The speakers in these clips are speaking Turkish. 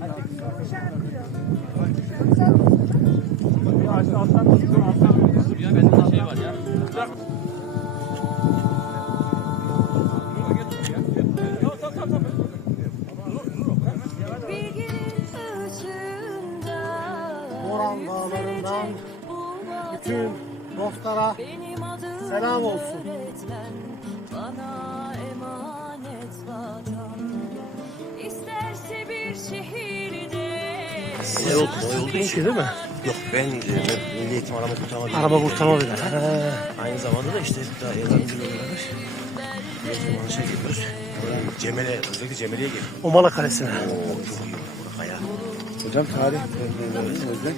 Ya dağlarından bütün dostlara selam olsun. Ne oldu? Oldu Seninki değil mi? Yok ben e, Milli Eğitim Arama Kurtarma Birliği. Araba kurtarma. He. Aynı zamanda da işte daha yardımcı beraber bir zaman şey yapıyoruz. Cemile, özellikle Cemile'ye gel. Omala Kalesi'ne. Oo çok iyi orada kaya. Hocam tarih o yüzden.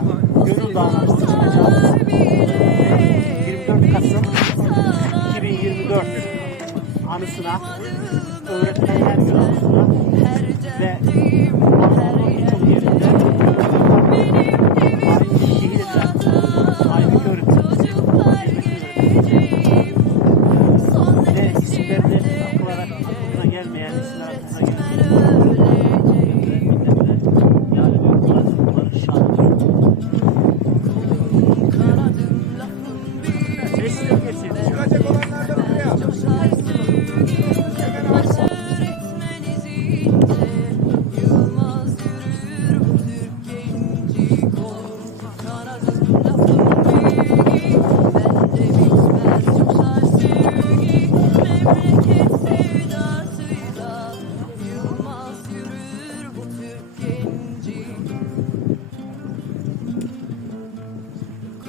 Sonra Gönül Dağı'na çıkacağız. 24 Kasım 2024 anısına öğretmenler günü anısına ve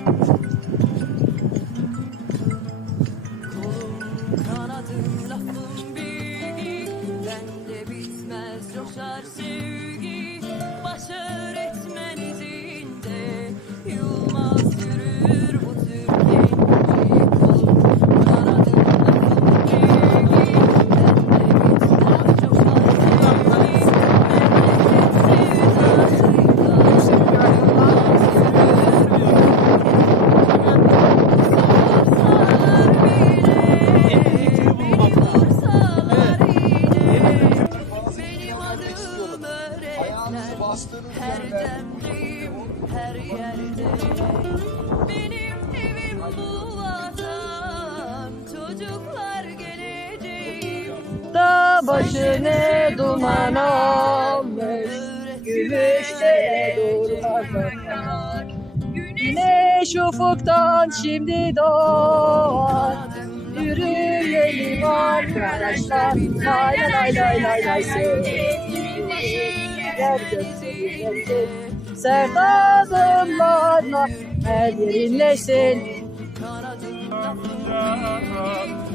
Kolum kanadım lafım bilgi Bende bitmez coşar öğretmen Her demdeyim her yerde. Benim evim bu vatan Çocuklar geleceğim. Da başını duman olmuş Gümüşlere durmaz Güneş ufuktan şimdi doğar. Yürüyelim arkadaşlar. Lay lay lay lay lay Sevgiler gösterir Sert adımlarla her yerinleşsin Kanadım lafım